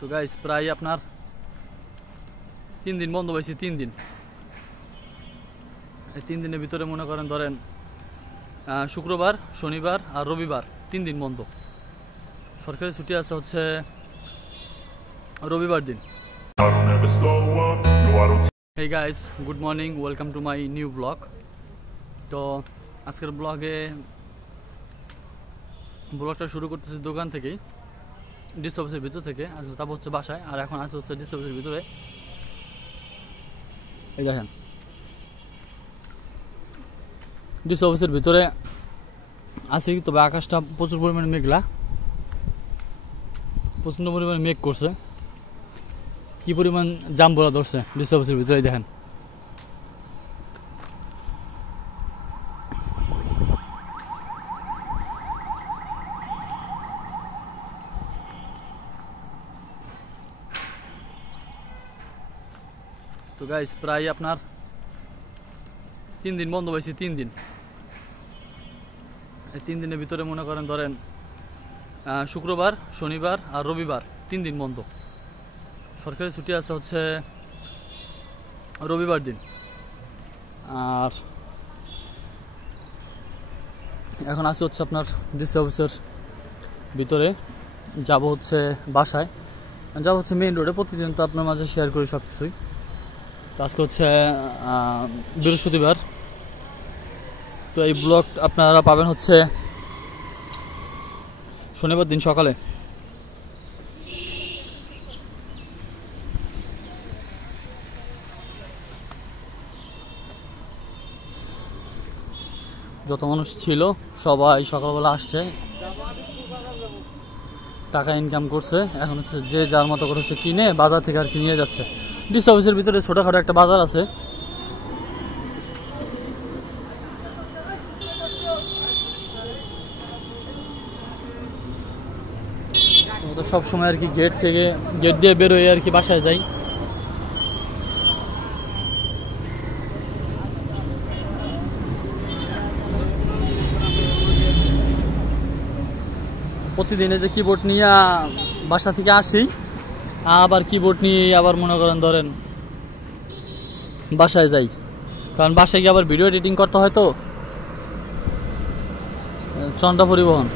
তো গাইস প্রায় আপনার 3 দিন বন্ধ পাইছি। 3 দিন, এই 3 দিনের ভিতরে মনে করেন ধরেন শুক্রবার, শনিবার আর রবিবার 3 দিন বন্ধ। সরকারি ছুটি আছে হচ্ছে রবিবার দিন। Hey guys, good morning, welcome to my new blog. তো আজকের ব্লগটা শুরু করতেছি দোকান থেকেই, ডিসি অফিসের ভিতর থেকে। আজকে তারপর হচ্ছে বাসায়, আর এখন আসতে হচ্ছে ডিসি অফিসের ভিতরে। এই দেখেন ডিসি অফিসের ভিতরে আছি, তবে আকাশটা প্রচুর পরিমাণে মেঘলা, প্রচন্ড পরিমাণে মেঘ করছে। কি পরিমাণ জাম ভরা ধরছে ডিসি অফিসের ভিতরে দেখেন। তো গাইস প্রায় আপনার 3 দিন বন্ধ পাইছি। 3 দিন, এই 3 দিনের ভিতরে মনে করেন ধরেন শুক্রবার, শনিবার আর রবিবার 3 দিন বন্ধ। সরকারি ছুটি আছে হচ্ছে রবিবার দিন। আর এখন আসি হচ্ছে আপনার ডিসি অফিসের ভিতরে, যাব হচ্ছে বাসায়, যাব হচ্ছে মেইন রোডে। প্রতিদিন তো আপনার মাঝে শেয়ার করি সব কিছুই। তো আজকে হচ্ছে বৃহস্পতিবার, তো এই ব্লগ আপনারা পাবেন হচ্ছে শনিবার দিন সকালে। যত মানুষ ছিল সবাই সকালবেলা আসছে, টাকা ইনকাম করছে। এখন হচ্ছে যে যার মতো করে হচ্ছে কিনে বাজার থেকে আর কি নিয়ে যাচ্ছে। ডিসি অফিসের ভিতরে ছোটখাটো একটা বাজার আছে, তো সব সময় আর কি গেট দিয়ে বেরোয় আর কি বাসায় যাই। প্রতিদিনে যে কিবোর্ড নিয়ে বাসা থেকে আসি, আবার কিবোর্ড নিয়ে আবার মনে করেন ধরেন বাসায় যাই, কারণ বাসায় গিয়ে আবার ভিডিও এডিটিং করতে হয়। তো চন্দ্রা পরিবহন,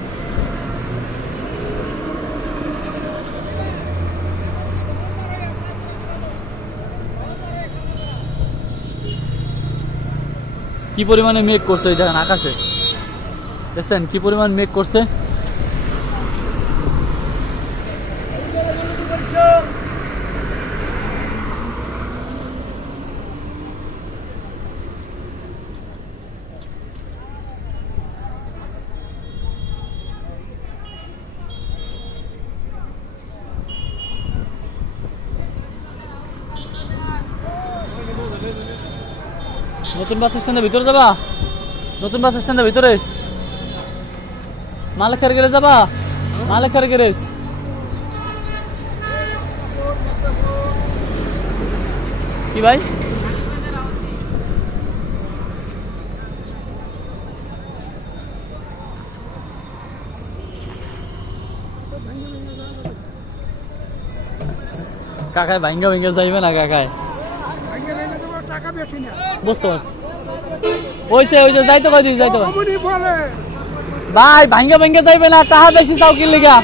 কি পরিমাণে মেঘ করছে এই দেখেন আকাশে, দেখছেন কি পরিমাণ মেঘ করছে। নতুন বাস স্ট্যান্ডের ভিতরে যাবা? নতুন বাস স্ট্যান্ডের ভিতরে মালেখার গ্যারেজ যাবা? মালেখার গ্যারেজ কি ভাই? কাকায় ভাঙ্গা ভাঙ্গা যাইবে না, কাকায় বুঝতে পারছি। ওইসে যাইতে কয়দিন যাইতে ভাই, ভাঙ্গা ভাঙ্গা যাইবে না, টাকা বেশি চাও কি লিগা?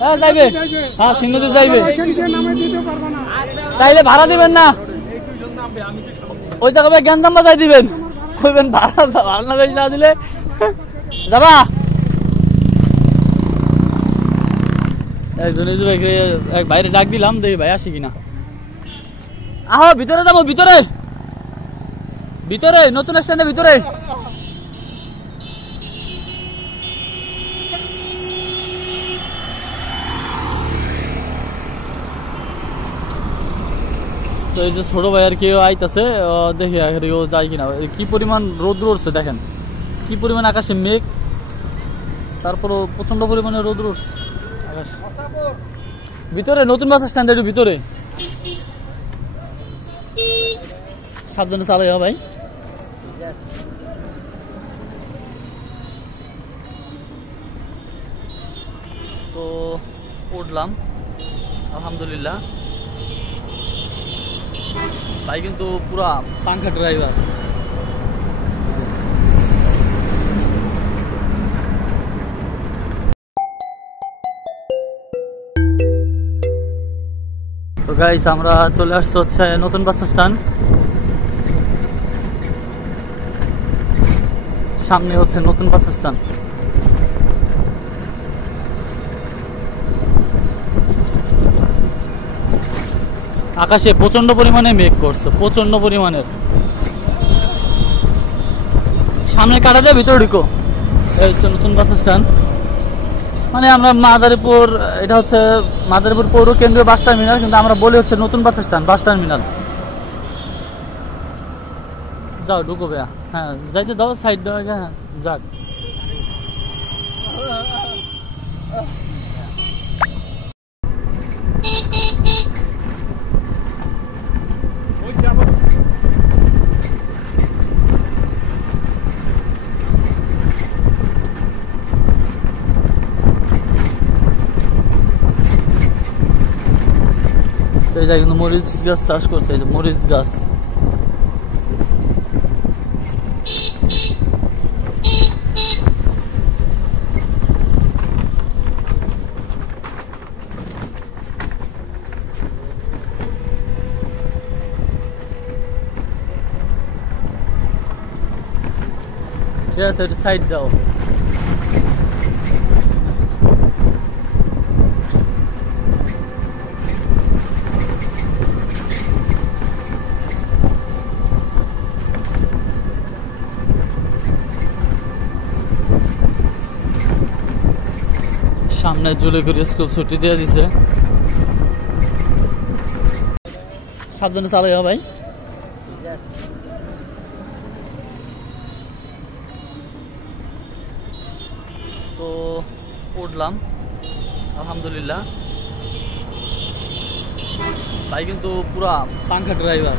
হ্যাঁ যাইবে, হ্যাঁ সিংহতে যাইবে। তাইলে ভাড়া দিবেন না, ওই জায়গায় গ্যাঞ্জাম বাজাই দিবেন, কইবেন ভাড়া না বেশি না দিলে যাবা। একজন এক বাইরে ডাক দিলাম, দেখি ভাই আসি কিনা। আহ ভিতরে যাবো, ভিতরে ভিতরে নতুন স্ট্যান্ডের ভিতরে। তো এই যে ছোট ভাই আর কেউ আইতাছে, দেখি ও যায় কিনা। কি পরিমাণ রোদ উঠছে দেখেন, কি পরিমাণ আকাশে মেঘ, তারপরও প্রচন্ড পরিমাণে রোদ উঠছে আকাশ। ভিতরে নতুন বাস স্ট্যান্ডের ভিতরে, সাবধানে চালাই ভাই। তো উঠলাম আলহামদুলিল্লাহ। ভাই কিন্তু পুরা পাঙ্খা ড্রাইভার। তো গাইস আমরা চলে আসছি হচ্ছে নতুন বাস স্ট্যান্ড। সামনে হচ্ছে নতুন বাস স্ট্যান্ড। আকাশে প্রচন্ড পরিমাণে মেঘ করছে, প্রচন্ড পরিমাণের। সামনে কাটা যায়, ভিতরে ঢুকো। এই হচ্ছে নতুন বাস স্ট্যান্ড। মানে আমরা মাদারীপুর, এটা হচ্ছে মাদারীপুর পৌর কেন্দ্রীয় বাস টার্মিনাল, কিন্তু আমরা বলি হচ্ছে নতুন বাস স্ট্যান্ড, বাস টার্মিনাল। যাও ঢুকো ভাইয়া। হ্যাঁ যাইতে দাও, সাইড দেওয়া যায়। হ্যাঁ যাক। এই যে কিন্তু মরিচ গাছ চাষ করছে, এই যে মরিচ গাছ। ঠিক আছে, এটা সাইড দাও। সামনে জুলে করে স্কুল ছুটি দিয়ে দিছে। সাবধানে চালাইও ভাই। তো উঠলাম আলহামদুলিল্লাহ। ভাই কিন্তু পুরা পাঙ্খা ড্রাইভার।